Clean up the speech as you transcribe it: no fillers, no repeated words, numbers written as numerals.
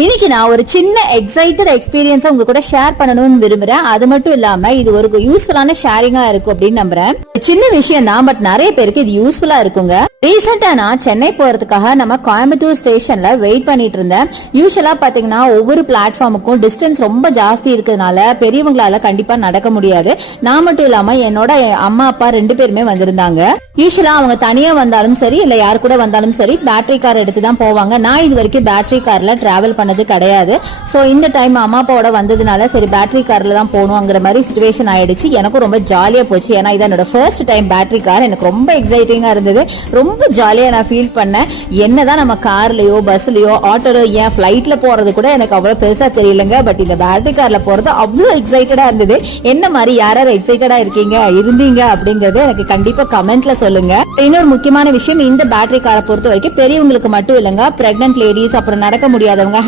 இன்னைக்கு நான் ஒரு சின்ன எக்ஸைட்டட் எக்ஸ்பீரியன்ஸ் உங்க கூட ஷேர் பண்ணணும்னு விரும்புறேன். அது மட்டும் இல்லாம இது ஒரு யூஸ்ஃபுல்லான ஷேரிங்கா இருக்கும் அப்படின்னு நம்புறேன். சின்ன விஷயம் தான், பட் நிறைய பேருக்கு இது யூஸ்ஃபுல்லா இருக்குங்க. ரீசெண்டா நான் சென்னை போறதுக்காக நம்ம கோயம்புத்தூர் ஸ்டேஷன்ல வெயிட் பண்ணிட்டு இருந்தேன். யூஸ்வலா பாத்தீங்கன்னா ஒவ்வொரு பிளாட்ஃபார்முக்கும் டிஸ்டன்ஸ் ரொம்ப ஜாஸ்தி இருக்கிறதுனால பெரியவங்களால கண்டிப்பா நடக்க முடியாது. நான் மட்டும் இல்லாம என்னோட அம்மா அப்பா 2 பேருமே வந்திருந்தாங்க. யூஸ்வலா அவங்க தனியா வந்தாலும் சரி இல்ல யாரு கூட வந்தாலும் சரி பேட்டரி கார் எடுத்து தான் போவாங்க. நான் இது வரைக்கும் பேட்டரி கார்ல டிராவல் பண்ணது கிடையாது. சோ இந்த டைம் அம்மா அப்பாவோட வந்ததுனால சரி பேட்டரி கார்ல தான் போகணுங்கிற மாதிரி சிச்சுவேஷன் ஆயிடுச்சு. எனக்கும் ரொம்ப ஜாலியா போச்சு. ஏன்னா இது என்னோட ஃபர்ஸ்ட் டைம் பேட்டரி கார். எனக்கு ரொம்ப எக்ஸைட்டிங்கா இருந்தது. ரொம்ப ஜாலியா நான் ஃபீல் பண்ணேன். என்னதான் நம்ம கார்லயோ பஸ்லயோ ஆட்டோலயோ ஏன் பிளைட்ல போறது கூட எனக்கு அவ்வளவு பெருசா தெரியலங்க. பட் இந்த பேட்டரி கார்ல போறது அவ்வளவு எக்ஸைட்டடா இருந்தது. என்ன மாதிரி யாராவது எக்ஸைட்டடா இருந்தீங்க அப்படிங்கறது எனக்கு கண்டிப்பா கமெண்ட்ல சொல்லுங்க. இன்னொரு முக்கியமான விஷயம், இந்த பேட்டரி காரை பொறுத்த வரைக்கும் பெரியவங்களுக்கு மட்டும் இல்லங்க, பிரெக்னன்ட் லேடிஸ், அப்புறம் நடக்க முடியாதவங்க,